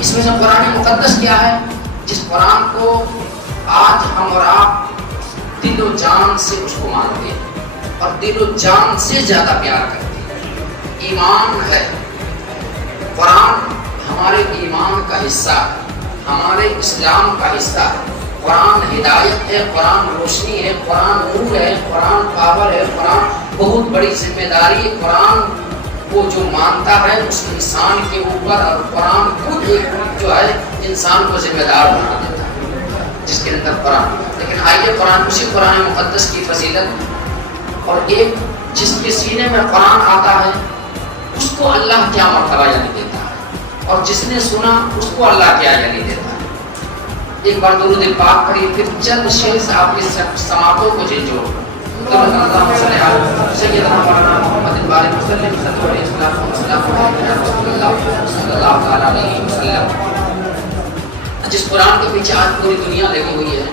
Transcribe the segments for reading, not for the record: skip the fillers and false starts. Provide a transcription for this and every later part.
اس میں سے قرآن مقدس کیا ہے؟ جس قرآن کو آج ہم اور آپ دل و جان سے اس کو مانتے ہیں اور دل و جان سے زیادہ پیار کرتے ہیں، ایمان ہے۔ قرآن ہمارے ایمان کا حصہ ہے، ہمارے اسلام کا حصہ ہے۔ قرآن ہدایت ہے، قرآن روشنی ہے، قرآن نور ہے، قرآن پاور ہے، قرآن بہت بڑی ذمہ داری ہے۔ قرآن کو جو مانتا ہے اس انسان کے اوپر، اور قرآن خود ایک جو ہے انسان کو ذمہ دار بنا دیتا ہے جس کے اندر قرآن۔ لیکن آئیے قرآن، اسی قرآن مقدس کی فضیلت، اور ایک جس کے سینے میں قرآن آتا ہے اس کو اللہ کیا مرتبہ یعنی دیتا ہے، اور جس نے سنا اس کو اللہ کیا یعنی دیتا ہے۔ ایک بار درود پاک پڑھیے، پھر چند شعر سے آپ کی سماعتوں کو جھنجھوڑ۔ اللہم صلی علی سیدنا مولانا محمد وعلی وسلم صلی اللہ علیہ وسلم۔ جس قرآن کے پیچھے آج پوری دنیا لگی ہوئی ہے،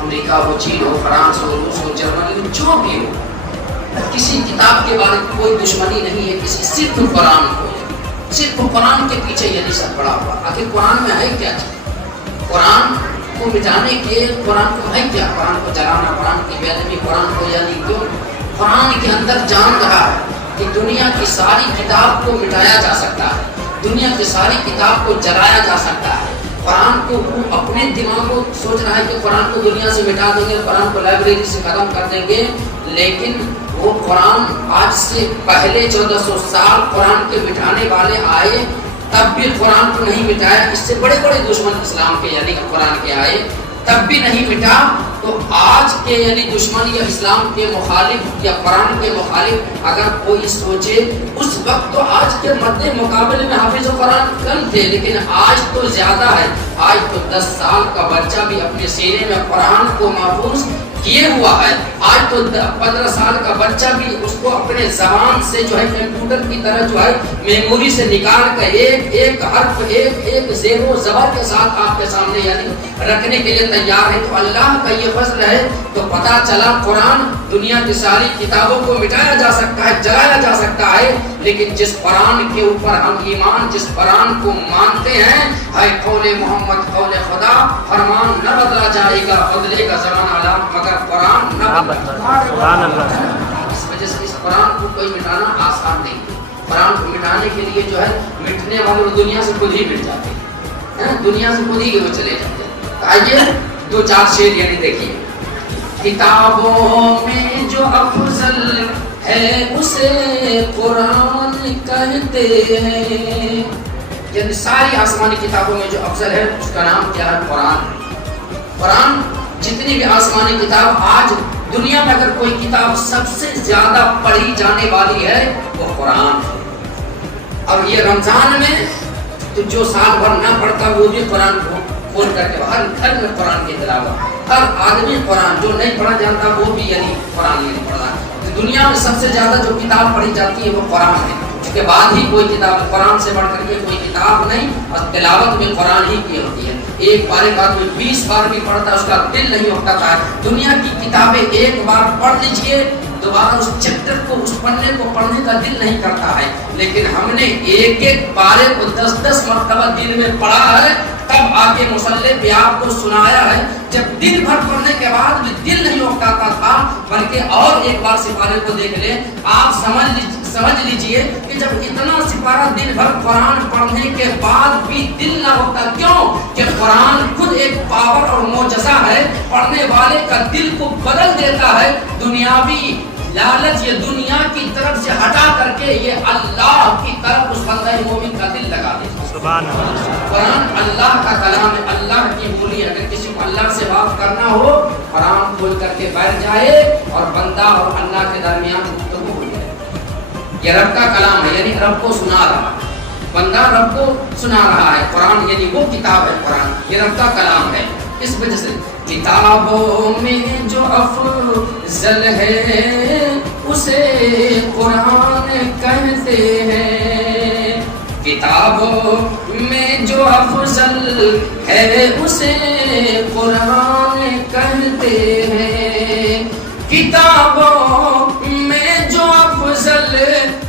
امریکہ ہو، چین ہو، فرانس ہو، روس ہو، جرمنی ہو، جو بھی ہو، کسی کتاب کے بارے میں کوئی دشمنی نہیں ہے، کسی صرف قرآن کو ہے، صرف قرآن کے پیچھے یہ سب پڑا ہوا۔ آخر قرآن میں ہے کیا چیز؟ قرآن کو مٹانے کے، قرآن کو ہے کیا؟ قرآن کو جلانا، قرآن کی بے ادبی، قرآن کو یعنی کیوں؟ قرآن کے اندر جان رہا ہے کہ دنیا کی ساری کتاب کو مٹایا جا سکتا ہے، دنیا کی ساری کتاب کو جلایا جا سکتا ہے۔ قرآن کو اپنے دماغ کو سوچ رہا ہے کہ قرآن کو دنیا سے مٹا دیں گے، قرآن کو لائبریری سے ختم کر دیں گے، لیکن وہ قرآن آج سے پہلے 1400 سال قرآن کے مٹانے والے آئے، تب بھی قرآن کو نہیں مٹایا۔ اس سے بڑے بڑے دشمن اسلام کے یعنی قرآن کے آئے، تب بھی نہیں مٹا۔ تو آج کے یعنی دشمن یا اسلام کے مخالف یا قرآن کے مخالف اگر کوئی سوچے، اس وقت تو آج کے مد مقابلے میں حافظ قرآن کم تھے، لیکن آج تو زیادہ ہے۔ آج تو 10 سال کا بچہ بھی اپنے سینے میں قرآن کو محفوظ کیے ہوا ہے۔ آج تو 15 سال کا بچہ بھی اس کو اپنے زبان سے جو ہے کمپیوٹر کی طرح جو ہے میموری سے نکال کر ایک ایک حرف، ایک ایک زیر و زبر کے ساتھ آپ کے سامنے یعنی رکھنے کے لیے تیار ہے۔ تو اللہ کا یہ فضل ہے۔ تو پتہ چلا قرآن دنیا کی ساری کتابوں کو مٹایا جا سکتا ہے، جلایا جا سکتا ہے، لیکن جس قرآن کے اوپر ہم ایمان، جس قرآن کو مانتے ہیں، ہے قول محمد قول خدا، فرمان نہ بدلا جائے گا، بدلے گا زمانہ لا مگر قرآن نہ بدلا۔ اس وجہ سے اس قرآن کو کوئی مٹانا آسان نہیں ہے۔ قرآن کو مٹانے کے لیے جو ہے مٹنے والے دنیا سے خود ہی مٹ جاتے ہیں، دنیا سے خود ہی وہ چلے جاتے ہیں۔ آئیے 2-4 شعر یعنی دیکھیے۔ کتابوں میں جو افضل ہے اسے قرآن کہتے ہیں، یعنی ساری آسمانی کتابوں میں جو افضل ہے اس کا نام کیا ہے؟ قرآن۔ قرآن جتنی بھی آسمانی کتاب، آج دنیا میں اگر کوئی کتاب سب سے زیادہ پڑھی جانے والی ہے وہ قرآن ہے۔ اب یہ رمضان میں تو جو سال بھر نہ پڑھتا وہ بھی قرآن کو کھول کر کے ہر گھر میں قرآن کی تلاوت، ہر آدمی قرآن، جو نہیں پڑھا جانتا وہ بھی یعنی قرآن نہیں پڑھا۔ دنیا میں سب سے زیادہ جو کتاب پڑھی جاتی ہے وہ قرآن ہے، اس کے بعد ہی کوئی کتاب، قرآن سے بڑھ کر کے کوئی کتاب نہیں، اور تلاوت میں قرآن ہی کی ہوتی ہے۔ ایک بار ایک آدمی 20 بار بھی پڑھتا ہے اس کا دل نہیں ہوتا ہے۔ دنیا کی کتابیں ایک بار پڑھ لیجئے، دوبارہ اس چیپٹر کو، اس پڑھنے کو پڑھنے کا دل نہیں کرتا ہے، لیکن ہم نے ایک ایک پارے کو 10-10 مرتبہ دل میں پڑھا ہے، تب آ کے مصلی پہ آپ کو سنایا ہے۔ جب دن بھر پڑھنے کے بعد بھی دل نہیں اکتاتا تھا، بلکہ اور ایک بار سپارے کو دیکھ لیں، آپ سمجھ لیجئے کہ جب اتنا سپارہ دن بھر قرآن پڑھنے کے بعد بھی دل نہ ہوتا، کیوں کہ قرآن خود ایک پاور اور معجزہ ہے، پڑھنے والے کا دل کو بدل دیتا ہے۔ دنیاوی لالچ یہ دنیا کی طرف سے ہٹا کر کے یہ اللہ کی طرف اس بندہ مومن کا دل لگا دیتا ہے۔ سبحان اللہ۔ قرآن اللہ کا کلام ہے، اللہ کی بولی۔ اگر کسی کو اللہ سے بات کرنا ہو، قرآن کھول کر کے بیٹھ جائے اور بندہ اور اللہ کے درمیان گفتگو ہو جائے۔ یہ رب کا کلام ہے، یعنی رب کو سنا رہا ہے، بندہ رب کو سنا رہا ہے۔ قرآن یعنی وہ کتاب ہے، قرآن یہ رب کا کلام ہے۔ اس وجہ سے کتابوں میں جو افضل ہے اسے قرآن کہتے ہیں، کتابوں میں جو افضل ہے اسے قرآن کہتے ہیں، کتابوں میں جو افضل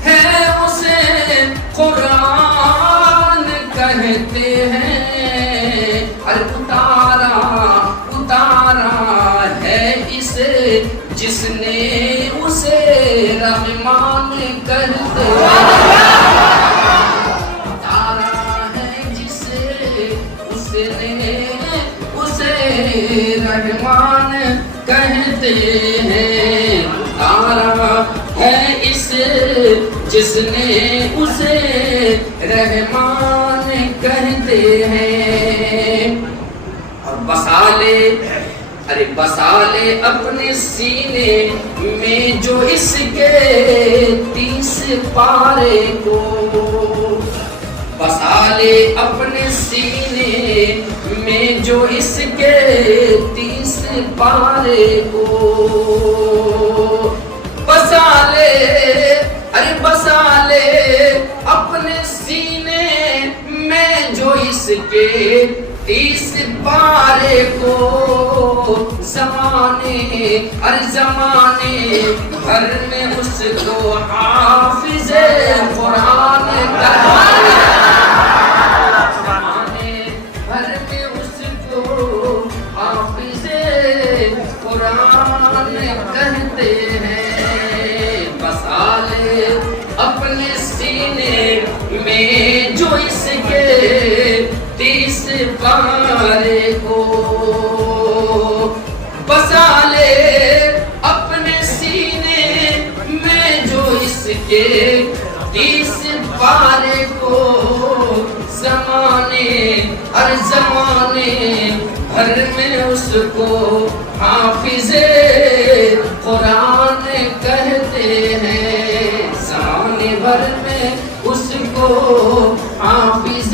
ہے اسے قرآن کہتے کہتے ہیں، اتارا ہے اسے جس نے اسے رحمان کہتے ہیں۔ اور بسا لے اپنے سینے میں جو اس کے 30 پارے کو، بسا لے اپنے سینے میں جو اس کے 30 پارے کو، بسا لے اپنے سینے میں جو اس کے 30 پارے کو، زمانے بھر میں اس کو حافظ قرآن زمانے بھر میں اس کو حافظ قرآن کہتے ہیں۔ بسا لے اپنے سینے میں جو اس کے 30 پارے کو، بسا لے اپنے سینے میں جو اس کے 30 پارے کو، زمانے بھر میں اس کو حافظ قرآن کہتے ہیں، زمانے بھر میں اس کو حافظ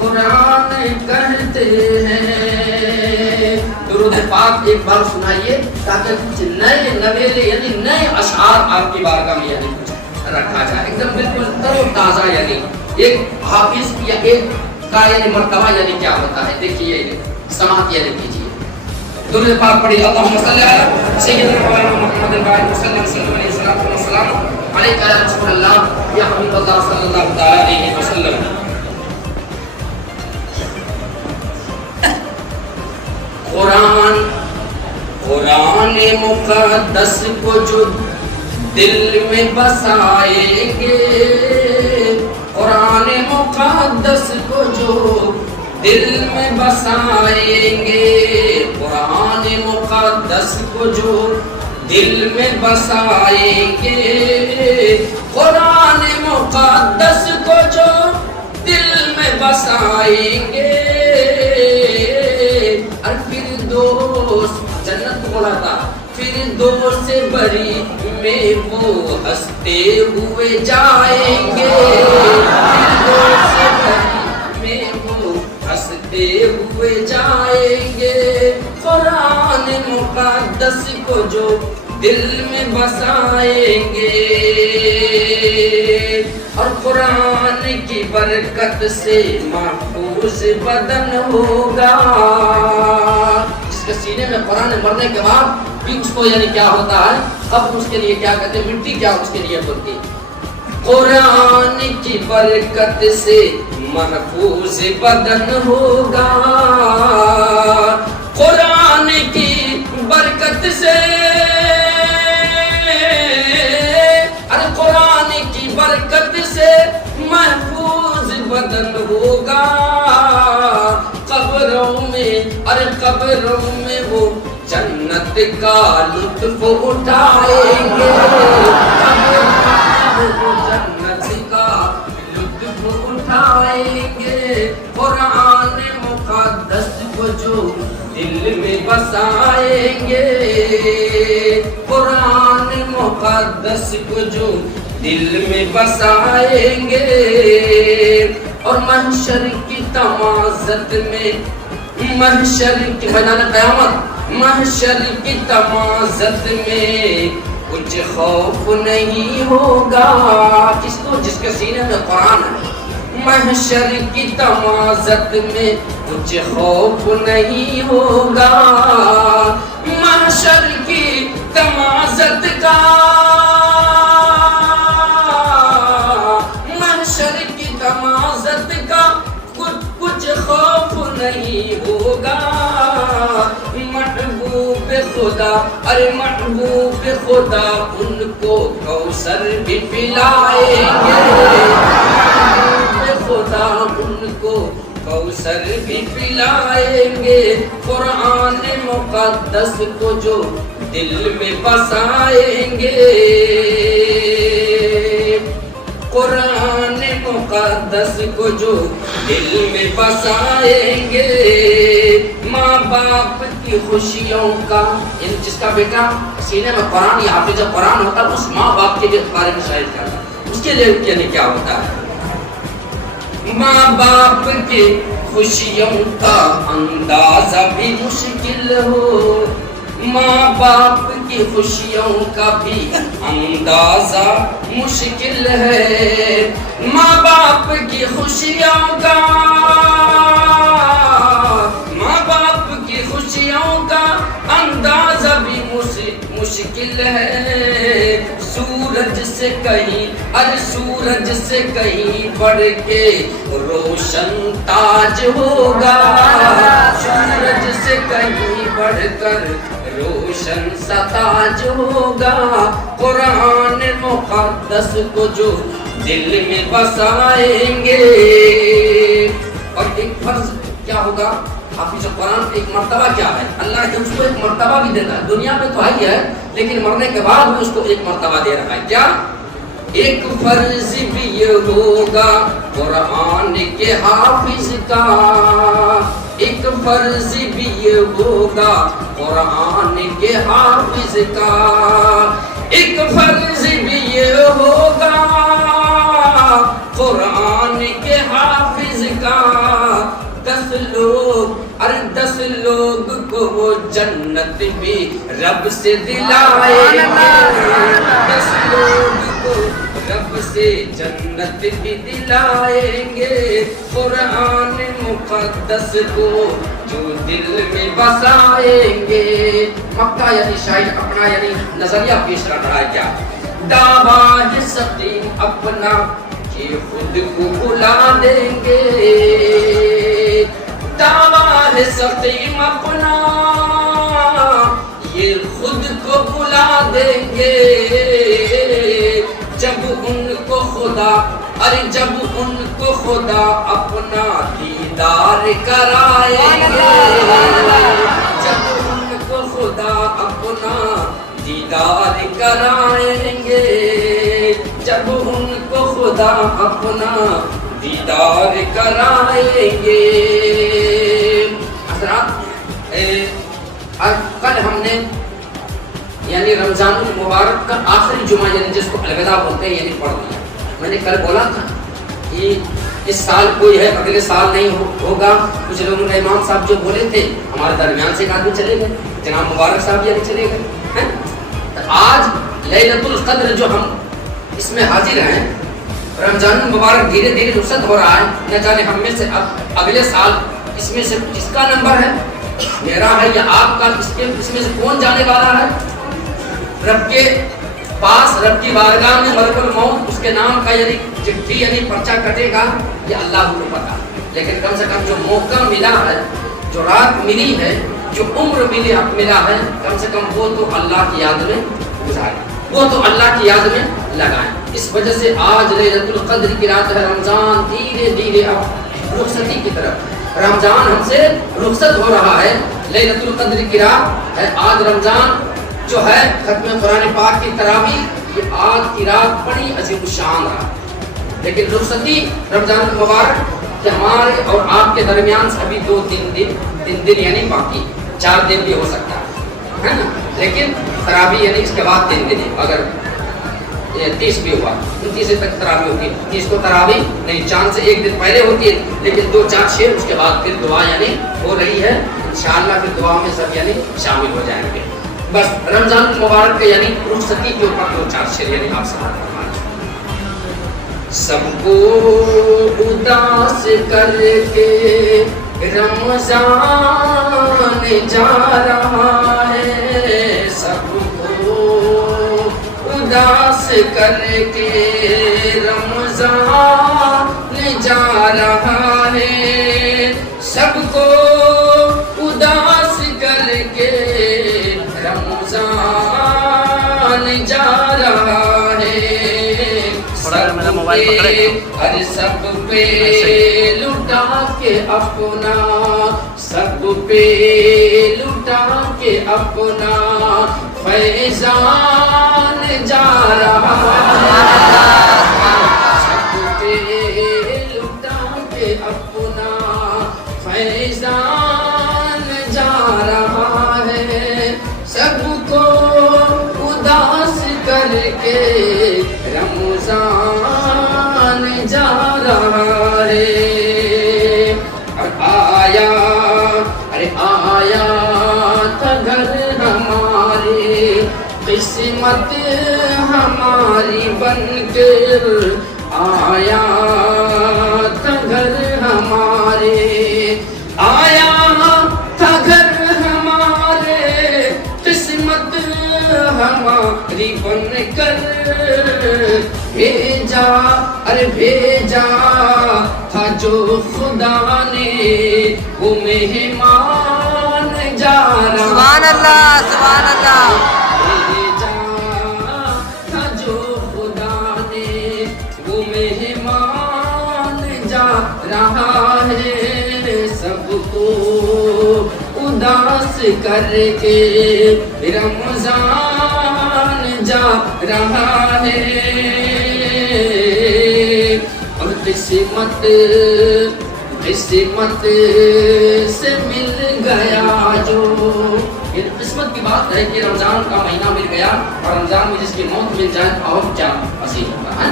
قرآن کہتے ہیں۔ درود پاک ایک بار سنائیے تاکہ کچھ نئے نویلے یعنی نئے اشعار آپ کی بارگاہ میں یعنی کچھ رکھا جائے، ایک دم بالکل تر و تازہ، یعنی ایک حافظ یا ایک کا یعنی مرتبہ یعنی کیا ہوتا ہے، دیکھیے سماعت یعنی کیجیے۔ درود پاک پڑھیے، اللہم صلی علی سیدنا مولانا محمد الباقر وسلم علیہ السلام علیک یا رسول اللہ یا حبیب اللہ صلی اللہ علیہ وسلم۔ قرآن مقدس کو جو دل میں بسائیں گے، قرآن مقدس کو جو دل میں بسائیں گے، قرآن مقدس کو جو دل میں بسائیں گے، قرآن مقدس کو جو دل میں بسائیں گے، اور فردوس جنت بولا تھا، فردوس سے بری میں وہ ہنستے ہوئے جائیں گے، فردوس سے بری میں وہ ہنستے ہوئے جائیں گے، قرآن مقدس کو جو دل میں بسائیں گے، اور قرآن کی برکت سے محفوظ بدن ہوگا۔ جس کے سینے میں قرآن مرنے کے بعد بھی اس کو یعنی کیا ہوتا ہے، اب اس کے لیے کیا کہتے ہیں، مٹی کیا اس کے لیے ہوتی ہے، قرآن کی برکت سے محفوظ بدن ہوگا، قرآن کی برکت سے، قرآن کی برکت سے محفوظ بدن ہوگا، قبروں میں وہ جنت کا لطف اٹھائیں گے، جنت کا لطف اٹھائیں گے، قرآن مقدس کو جو دل میں بسائیں گے، قرآن مقدس کو جو دل میں بسائیں گے، اور محشر کی تمازت میں، محشر کی میدان قیامت، محشر کی تمازت میں کچھ خوف نہیں ہوگا، کس کو، جس کے سینے میں قرآن ہے، محشر کی تمازت میں کچھ خوف نہیں ہوگا، محشر کی تمازت کا، محشر کی تمازت کا کچھ خوف نہیں ہوگا، محبوب خدا، ارے محبوب خدا ان کو کوثر بھی پلائیں گے، محبوب خدا ان کو کوثر بھی پلائیں گے، قرآن مقدس کو جو دل میں بسائیں گے، قرآن مقدس کو جو دل میں بسائیں گے، ماں باپ کی خوشیوں کا، جس کا بیٹا سینے میں قرآن یا حافظ قرآن ہوتا ہے، اس ماں باپ کے بارے میں شاید کرتا ہے، اس کے لیے یعنی کیا ہوتا ہے؟ ماں باپ کی خوشیوں کا اندازہ بھی مشکل ہو، ماں باپ کی خوشیوں کا بھی اندازہ مشکل ہے، ماں باپ کی خوشیوں کا، ماں باپ کی خوشیوں کا اندازہ بھی مشکل ہے، سورج سے کہیں، ارے سورج سے کہیں بڑھ کے روشن تاج ہوگا، سورج سے کہیں بڑھ کر روشن سا تاج ہوگا، قرآن مقدس کو جو دل میں بسائیں گے۔ اور ایک فرض کیا ہوگا؟ حافظ قرآن ایک مرتبہ کیا ہے؟ اللہ اس کو ایک مرتبہ بھی دیتا ہے، دنیا میں تو آئی ہے لیکن مرنے کے بعد بھی اس کو ایک مرتبہ دے رہا ہے۔ کیا؟ ایک فرض بھی یہ ہوگا قرآن کے حافظ کا، ایک فرض بھی یہ ہوگا قرآن کے حافظ کا، ایک فرض بھی یہ ہوگا قرآن کے حافظ کا، 10 لوگ، ارے 10 لوگ کو وہ جنت بھی رب سے دلائیں گے، 10 لوگ کو رب سے جنت بھی دلائیں گے، قرآن مقدس کو جو دل میں بسائیں گے۔ مکہ یعنی شاید اپنا یعنی نظریہ پیش کر رہا ہے، کیا دعویٰ ہے سقیم اپنا کہ خود کو بلا دیں گے، دعویٰ ہے سقیم اپنا یہ خود کو بلا دیں گے، جب ان کو خدا، ارے جب ان کو خدا اپنا دیدار کرائیں گے، جب ان کو خدا اپنا دیدار کرائیں گے، جب ان کو خدا اپنا دیدار کرائیں گے۔ حضرات کل ہم نے یعنی رمضان المبارک کا آخری جمعہ یعنی جس کو الوداع بولتے ہیں یعنی پڑھ دیا۔ میں نے کل بولا تھا کہ اس سال کوئی ہے اگلے سال نہیں ہوگا، کچھ لوگوں نے امام صاحب جو بولے تھے ہمارے درمیان سے ایک آدمی چلے گئے، جناب مبارک صاحب یعنی چلے گئے۔ آج لیلۃ القدر جو ہم اس میں حاضر ہیں، رمضان المبارک دھیرے دھیرے رخصت ہو رہا ہے، نہ جانے ہم میں سے اب اگلے سال اس میں سے کس کا نمبر ہے، میرا ہے یا آپ کا، اس میں سے کون جانے والا ہے؟ رب کے پاس، رب کی بارگاہ میں ملک الموت اس کے نام کا یعنی چٹھی یعنی پرچہ کٹے گا، یہ اللہ کو پتا، لیکن کم سے کم جو موقع ملا ہے، جو رات ملی ہے، جو عمر ملا ہے، کم سے کم وہ تو اللہ کی یاد میں گزاریں، وہ تو اللہ کی یاد میں لگائیں۔ اس وجہ سے آج لیلۃ القدر کی رات ہے، رمضان دھیرے دھیرے اب رخصتی کی طرف، رمضان ہم سے رخصت ہو رہا ہے، لیلۃ القدر کی رات ہے آج۔ رمضان جو ہے ختم قرآن پاک کی تراویح، یہ آج کی رات بڑی عظیم الشان رہا، لیکن رخصتی رمضان المبارک کہ ہمارے اور آپ کے درمیان سے ابھی 2-3 دن یعنی باقی 4 دن بھی ہو سکتا ہے نا، لیکن تراویح یعنی اس کے بعد 3 دن ہے، اگر 30 بھی ہوا 29 تک تراویح ہوگی، 30 کو تراویح نہیں، چاند سے 1 دن پہلے ہوتی ہے، لیکن 2 4 6 اس کے بعد پھر دعا یعنی ہو رہی ہے، انشاءاللہ پھر دعا میں سب یعنی شامل ہو جائیں گے۔ بس رمضان المبارک کے یعنی رخصتی کے اوپر 2 4 شعر یعنی آپ سے بات کرنا ہے۔ سب کو اداس کر کے رمضان جا رہا ہے، سب کو اداس کر کے رمضان جا رہا ہے، سب کو اداس کر کے رمضان جا رہا ہے، سب ہر سب پہ لٹا کے اپنا، سب پہ لٹا کے اپنا فیضان جا رہا ہے، سب پہ لٹا کے اپنا فیضان جا رہا ہے، سب کو اداس کر کے رمضان جا رہا ہے۔ اور آیا، ارے آیا تھا گھر ہماری، قسمت ہماری بن کر آیا تھا گھر ہمارے، آیا تھا گھر ہمارے، قسمت ہماری بن کر بھیجا، ارے بھیجا تھا جو خدا نے وہ مہمان جا رہا، سبحان اللہ سبحان اللہ، بھیجا تھا جو خدا نے وہ مہمان جا رہا ہے، سب کو اداس کر کے رمضان جا رہا ہے۔ اور قسمت قسمت سے مل گیا جو، یہ قسمت کی بات ہے کہ رمضان کا مہینہ مل گیا اور رمضان میں جس کی موت مل جائے اور کیا حسین ہوگا ہے۔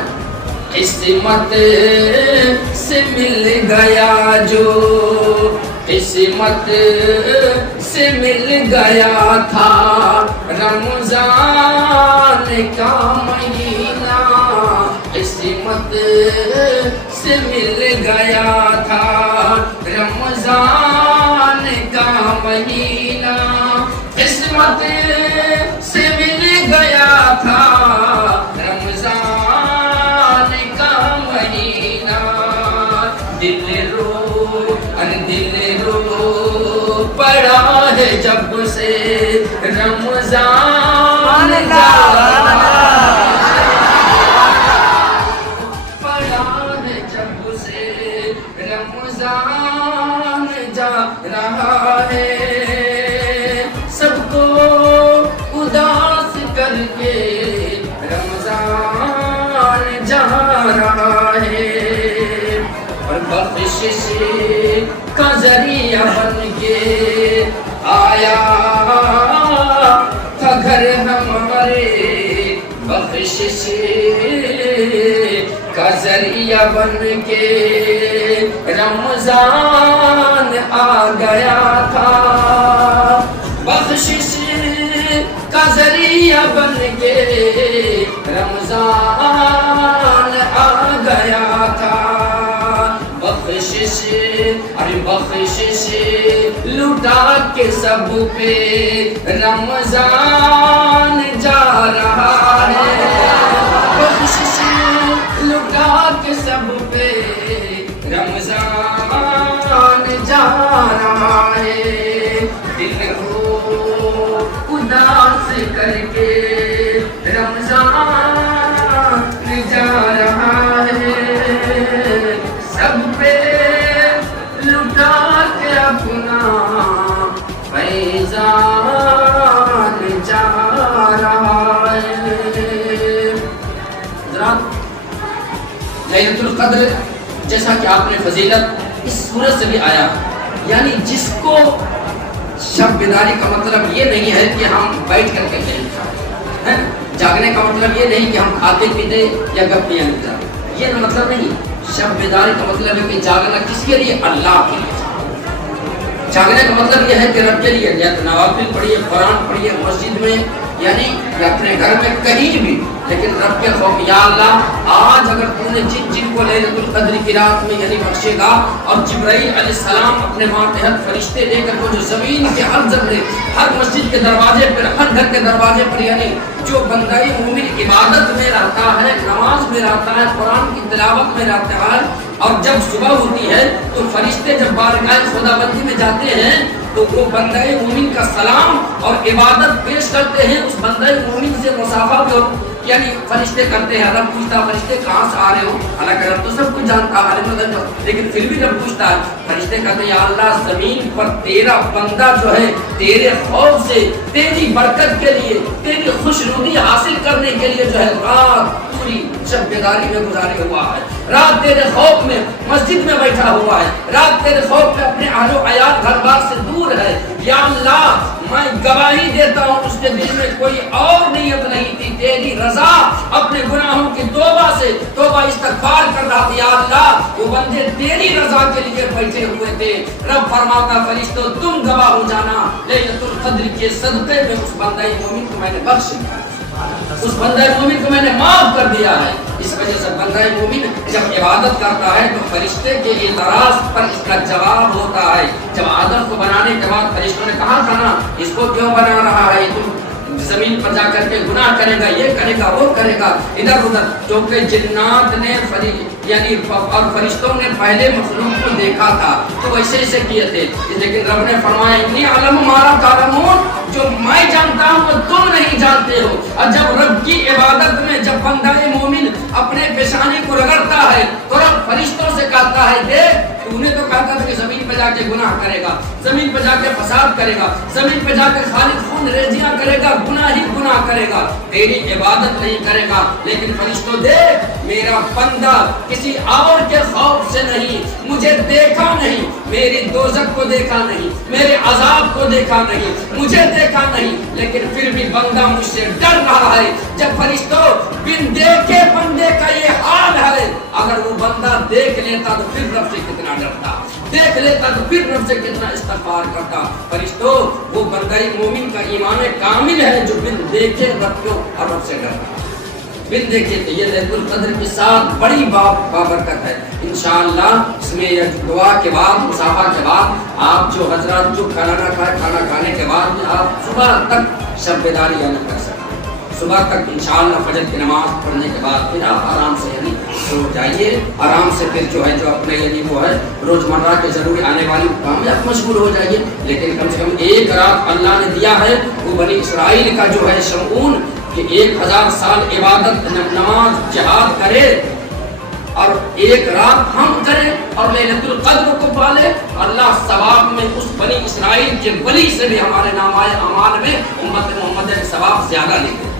قسمت سے مل گیا جو، قسمت سے مل گیا تھا رمضان کا مہینہ، قسمت سے مل گیا تھا رمضان کا مہینہ، قسمت سے مل گیا تھا رمضان کا مہینہ، دل رو دل رو پڑا ہے جب سے رمضان جا رہا ہے، سب کو اداس کر کے رمضان جا رہا ہے، اور بخشش کا ذریعہ بن کے آیا تھا گھر ہمارے، بخشش کا ذریعہ بن کے رمضان آ گیا تھا، بخشش کا ذریعہ بن کے رمضان آ گیا تھا، بخشش ارے بخشش لٹا کے سب پہ رمضان جا رہا ہے، بخشش لٹا کے سب پہ رمضان جا رہا ہے، دل کو اداس کر کے رمضان جا رہا ہے، سب پہ لٹا کے اپنا فیضان جا رہا ہے۔ لیلۃ القدر جیسا کہ آپ نے فضیلت اس سورت سے بھی آیا، یعنی جس کو شب بیداری کا مطلب یہ نہیں ہے کہ ہم بیٹھ کر کے کھائیں، جاگنے کا مطلب یہ نہیں کہ ہم کھاتے پیتے یا گپیاں گزاریں، یہ مطلب نہیں۔ شب بیداری کا مطلب ہے کہ جاگنا کس کے لیے؟ اللہ کے لیے۔ جاگنے کا مطلب یہ ہے کہ رب کے لیے، یا تو نوافل پڑھیے، قرآن پڑھیے مسجد میں، یعنی اپنے گھر میں کہیں بھی، لیکن رب کے خوف، یا اللہ آج اگر تو نے جن کو لیلۃ القدر کی رات میں یعنی بخشے گا، اور جبرائیل علیہ السلام اپنے ماتحت فرشتے لے کر وہ جو زمین کے ہر ذرے، ہر مسجد کے دروازے پر، ہر گھر کے دروازے پر، یعنی جو بندہ مومن عبادت میں رہتا ہے، نماز میں رہتا ہے، قرآن کی تلاوت میں رہتا ہے، اور جب صبح ہوتی ہے تو فرشتے جب بارگاہ خدا بندی میں جاتے ہیں تو وہ بندہ مومن کا سلام اور عبادت پیش کرتے ہیں، اس بندہ مومن سے مصافحہ یعنی فرشتے کرتے ہیں. رب پوچھتا فرشتے کہاں سے آ رہے ہو؟ حالانکہ رب تو سب کچھ جانتا ہے, لیکن پھر بھی رب پوچھتا ہے. فرشتے کہتے ہیں یا اللہ زمین پر تیرا بندہ جو ہے تیرے خوف سے, تیری برکت کے لیے, تیری خوشنودی حاصل کرنے کے لیے جو ہے رات پوری شب بیداری میں گزارے ہوا ہے, رات تیرے خوف میں مسجد میں بیٹھا ہوا ہے, رات تیرے خوف میں اپنے اہل و عیال گھر بار سے دور ہے. یا اللہ میں گواہی دیتا ہوں اس کے دل میں کوئی اور نیت نہیں تھی, تیری رضا اپنے گناہوں کی توبہ سے توبہ استغفار کر رہا تھا. یا اللہ وہ بندے تیری رضا کے لیے بیٹھے ہوئے تھے. رب فرماتا فرشتوں تم گواہ ہو جانا, لیلۃ القدر کے صدقے میں اس بندہ مومن کو میں نے بخش دیا, اس بندہ مومن کو میں نے معاف کر دیا ہے. اس وجہ سے بندہ مومن جب عبادت کرتا ہے تو فرشتے کے اعتراض پر اس کا جواب ہوتا ہے. جب آدم کو بنانے کے بعد فرشتوں نے کہا تھا نا اس کو کیوں بنا رہا ہے, تو زمین پر جا کر کے گناہ کرے گا, یہ کرے گا, وہ کرے گا, ادھر ادھر, کیونکہ جنات نے یعنی اور فرشتوں نے پہلے مخلوق کو دیکھا تھا تو ویسے ایسے کیے تھے. لیکن رب نے فرمایا انی علم ما لا تعلمون, جو میں جانتا ہوں وہ تم نہیں جانتے ہو. اور جب رب کی عبادت میں جب بندہ مومن اپنے پیشانی کو رگڑتا ہے تو رب فرشتوں سے کہتا ہے دیکھ تو نے تو کہا تھا کہ زمین پہ جا کے گناہ کرے گا, زمین پہ جا کے فساد کرے گا, زمین پہ جا کے خالی خون ریزیاں کرے گا, گناہ ہی گناہ کرے گا, تیری عبادت نہیں کرے گا. لیکن فرشتوں دیکھ میرا بندہ کسی اور کے خوف سے نہیں, مجھے دیکھا نہیں, میری دوزخ کو دیکھا نہیں, میرے عذاب کو دیکھا نہیں, مجھے دیکھا نہیں, لیکن پھر بھی بندہ مجھ سے ڈر رہا ہے. جب فرشتوں بن دیکھے بندے کا یہ حال ہے, اگر وہ بندہ دیکھ لیتا تو پھر رب سے کتنا ڈرتا, دیکھ لیتا تو پھر رب سے کتنا استغفار کرتا. فرشتوں وہ بندہ مومن کا ایمان کامل ہے جو بن دیکھے رب کو اور رب سے ڈرتا. بن دیکھے تو یہ لیلۃ القدر کے ساتھ بڑی بابرکت ہے. انشاءاللہ اس میں دعا کے بعد مصافحہ کے بعد آپ جو حضرات جو کھانا کھائے, کھانا کھانے کے بعد آپ صبح تک شب بیداری یعنی کر سکتے. صبح تک انشاءاللہ فجر کی نماز پڑھنے کے بعد پھر آپ آرام سے یعنی سو جائیے, آرام سے پھر جو ہے جو اپنے یعنی وہ ہے روزمرہ کے ضروری آنے والی کام میں آپ مشغول ہو جائیے. لیکن کم سے کم ایک رات اللہ نے دیا ہے وہ بنی اسرائیل کا جو ہے شمعون کہ 1000 سال عبادت نماز جہاد کرے اور ایک رات ہم کریں اور لیلۃ القدر کو پالے. اللہ ثواب میں اس بنی اسرائیل کے ولی سے بھی ہمارے نامۂ اعمال میں امت محمد کے ثواب زیادہ لکھے.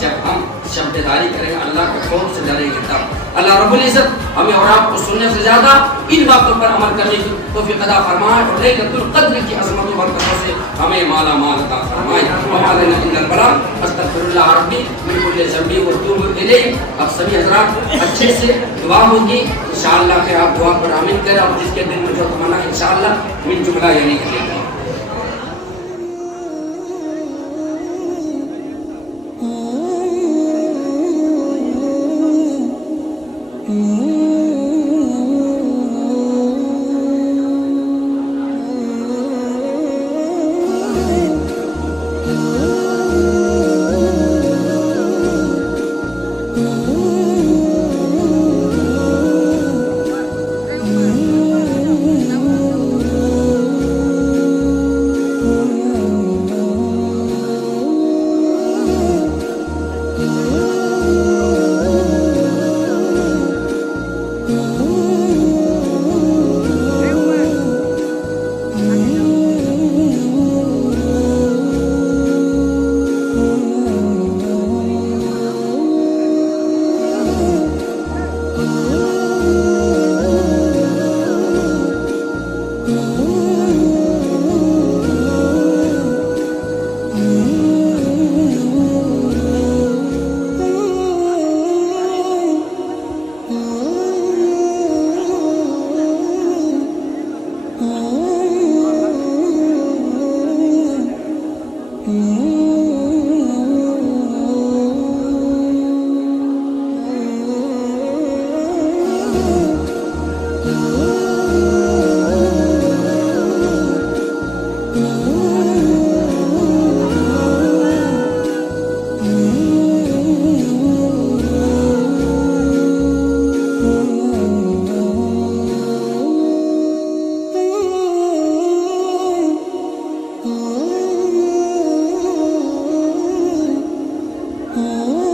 جب ہم شب بیداری کریں گے, اللہ کے خوف سے ڈریں گے, تب اللہ رب العزت ہمیں اور آپ کو سننے سے زیادہ ان باتوں پر عمل کرنے کی توفیق عطا فرمائے اور لیلۃ القدر کی عظمت و برکتوں سے ہمیں مالا مال عطا فرمائے. وعلى ان البلاغ استغفر اللہ ربی من کل ذنب واتوب الیہ. اب سبھی حضرات اچھے سے دعا ہوگی انشاءاللہ, پھر آپ دعا پر آمین کریں اور جس کے دل میں جو تمنا انشاءاللہ من جملہ یعنی کرے گا. Oh